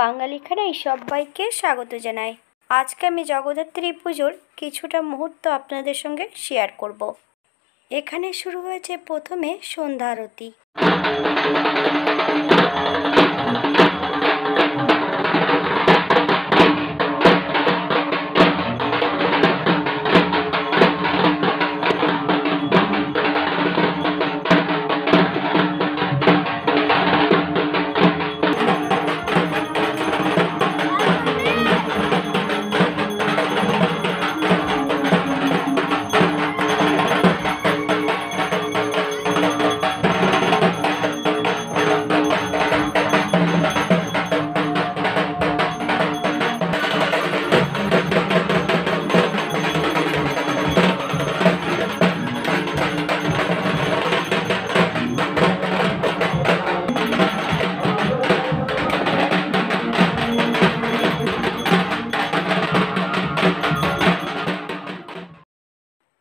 বাঙালি খানায় সবাইকে স্বাগত জানাই। আজকে আমি জগদ্ধাত্রী পুজোর কিছুটা মুহূর্ত আপনাদের সঙ্গে শেয়ার করব। এখানে শুরু হয়েছে প্রথমে সন্ধ্যা আরতি।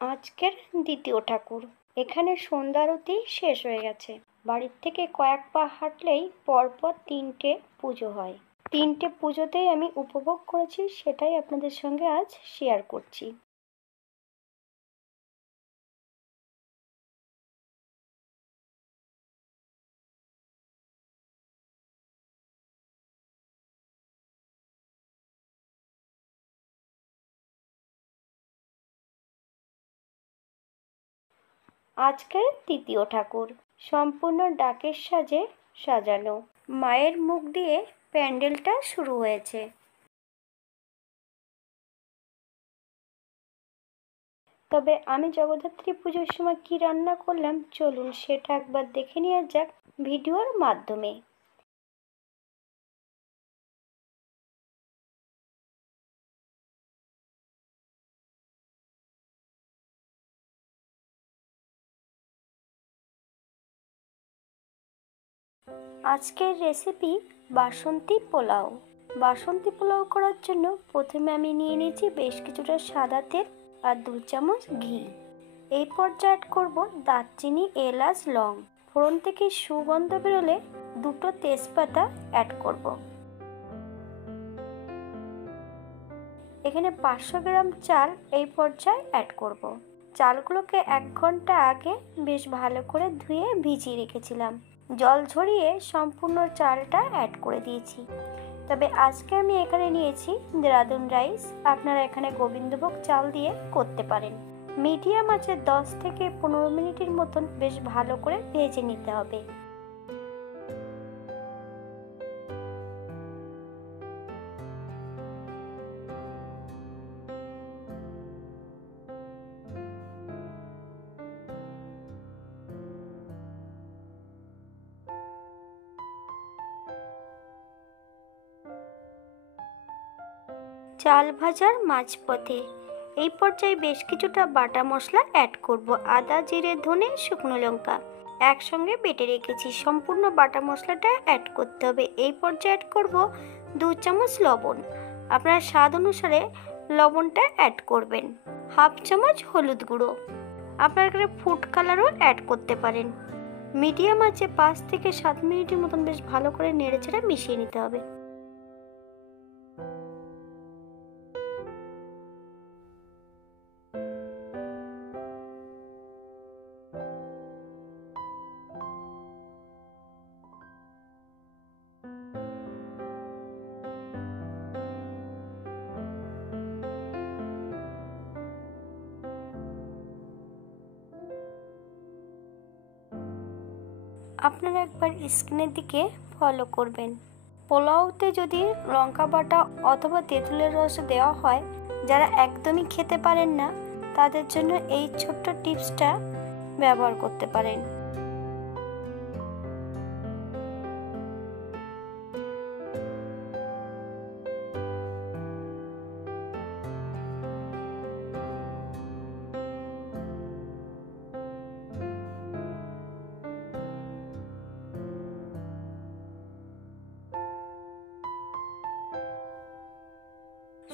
আজকের দ্বিতীয় ঠাকুর। এখানে সন্ধ্যা আরতি শেষ হয়ে গেছে। বাড়ির থেকে কয়েক পা হাঁটলেই পরপর তিনটে পুজো হয়। তিনটে পুজোতেই আমি উপভোগ করেছি, সেটাই আপনাদের সঙ্গে আজ শেয়ার করছি। আজকের তৃতীয় ঠাকুর সম্পূর্ণ ডাকের সাজে সাজানো। মায়ের মুখ দিয়ে প্যান্ডেলটা শুরু হয়েছে। তবে আমি জগদ্ধাত্রী পুজোর সময় কি রান্না করলাম চলুন সেটা একবার দেখে নেওয়া যাক ভিডিওর মাধ্যমে। আজকের রেসিপি বাসন্তী পোলাও। বাসন্তী পোলাও করার জন্য প্রথমে আমি নিয়ে নিয়েছি বেশ কিছুটা সাদা তেল আর 2 চামচ ঘি। এই পর্যায়ে অ্যাড করব দারচিনি, এলাচ, লং। ফোড়ন থেকে সুগন্ধ বেরোলে 2টো তেজপাতা অ্যাড করব। এখানে 500 গ্রাম চাল এই পর্যায়ে অ্যাড করব। চালগুলোকে 1 ঘন্টা আগে বেশ ভালো করে ধুয়ে ভিজিয়ে রেখেছিলাম। জল ঝরিয়ে সম্পূর্ণ চালটা অ্যাড করে দিয়েছি। তবে আজকে আমি এখানে নিয়েছি দেরাদুন রাইস। আপনারা এখানে গোবিন্দভোগ চাল দিয়ে করতে পারেন। মিডিয়াম আঁচে 10 থেকে 15 মিনিটের মতন বেশ ভালো করে ভেজে নিতে হবে। চাল ভাজার মাঝপথে এই পর্যায়ে বেশ কিছুটা বাটা মশলা অ্যাড করব। আদা, জিরে, ধনে, শুকনো লঙ্কা একসঙ্গে বেটে রেখেছি। সম্পূর্ণ বাটা মশলাটা অ্যাড করতে হবে। এই পর্যায়ে অ্যাড করব 2 চামচ লবণ। আপনারা স্বাদ অনুসারে লবণটা অ্যাড করবেন। 1/2 চামচ হলুদ গুঁড়ো। আপনারা এখানে ফুড কালারও অ্যাড করতে পারেন। মিডিয়াম আঁচে 5 থেকে 7 মিনিটের মতন বেশ ভালো করে নেড়েচেড়ে মিশিয়ে নিতে হবে। আপনারা একবার স্ক্রিনের দিকে ফলো করবেন। পোলাওতে যদি লঙ্কা বাটা অথবা তেঁতুলের রস দেওয়া হয়, যারা একদমই খেতে পারেন না তাদের জন্য এই ছোট্ট টিপসটা ব্যবহার করতে পারেন।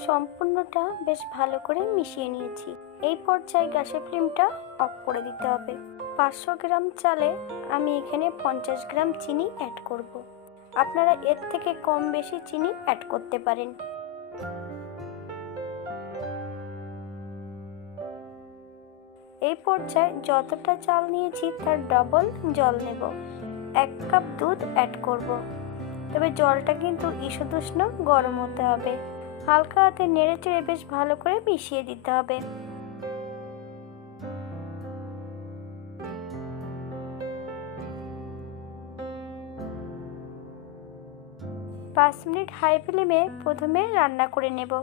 সম্পূর্ণটা বেশ ভালো করে মিশিয়ে নিয়েছি। এই পর্যায়ে গ্যাসের ফ্লেমটা অফ করে দিতে হবে। 500 গ্রাম চালে আমি এখানে 50 গ্রাম চিনি অ্যাড করব। আপনারা এর থেকে কম বেশি চিনি অ্যাড করতে পারেন। এই পর্যায়ে যতটা চাল নিয়েছি তার ডবল জল নেব। 1 কাপ দুধ অ্যাড করব। তবে জলটা কিন্তু ঈষদুষ্ণ গরম হতে হবে। হালকা হাতে নেড়ে চেড়ে বেশ ভালো করে মিশিয়ে দিতে হবে। 5 মিনিট হাই ফ্লেমে প্রথমে রান্না করে নেব।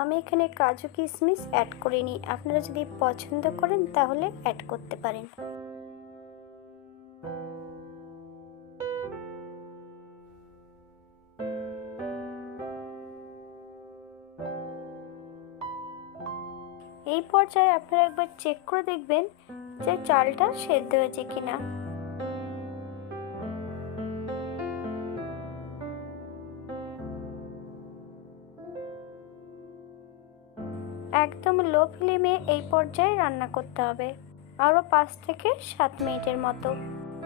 আমি এখানে কাজু কিশমিশ অ্যাড করিনি, আপনারা যদি পছন্দ করেন তাহলে অ্যাড করতে পারেন। এই পর্যায়ে আপনারা একবার চেক করে দেখবেন যে চালটা সেদ্ধ হয়েছে কিনা। একদম লো ফ্লেমে এই পর্যায়ে রান্না করতে হবে আরও 5 থেকে 7 মিনিটের মতো।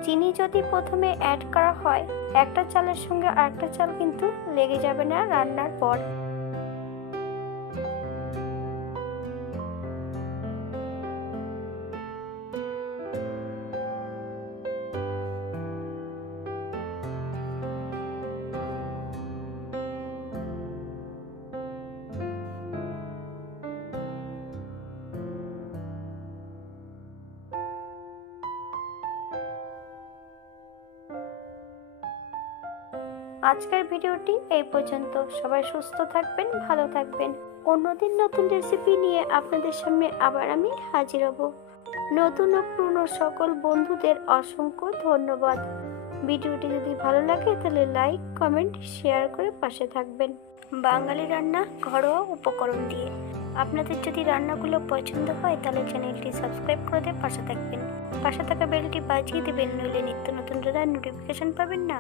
চিনি যদি প্রথমে অ্যাড করা হয়, একটা চালের সঙ্গে আরেকটা চাল কিন্তু লেগে যাবে না রান্নার পর। আজকের ভিডিওটি এই পর্যন্ত। সবাই সুস্থ থাকবেন, ভালো থাকবেন। অন্যদিন নতুন রেসিপি নিয়ে আপনাদের সামনে আবার আমি হাজির হব। নতুন ও পুরনো সকল বন্ধুদের অসংখ্য ধন্যবাদ। ভিডিওটি যদি ভালো লাগে তাহলে লাইক, কমেন্ট, শেয়ার করে পাশে থাকবেন। বাঙালি রান্না ঘরোয়া উপকরণ দিয়ে। আপনাদের যদি রান্নাগুলো পছন্দ হয় তাহলে চ্যানেলটি সাবস্ক্রাইব করে দিয়ে পাশে থাকবেন। পাশে থাকা বেলটি বাজিয়ে দেবেন, নইলে নিত্য নতুন রান্নার নোটিফিকেশন পাবেন না।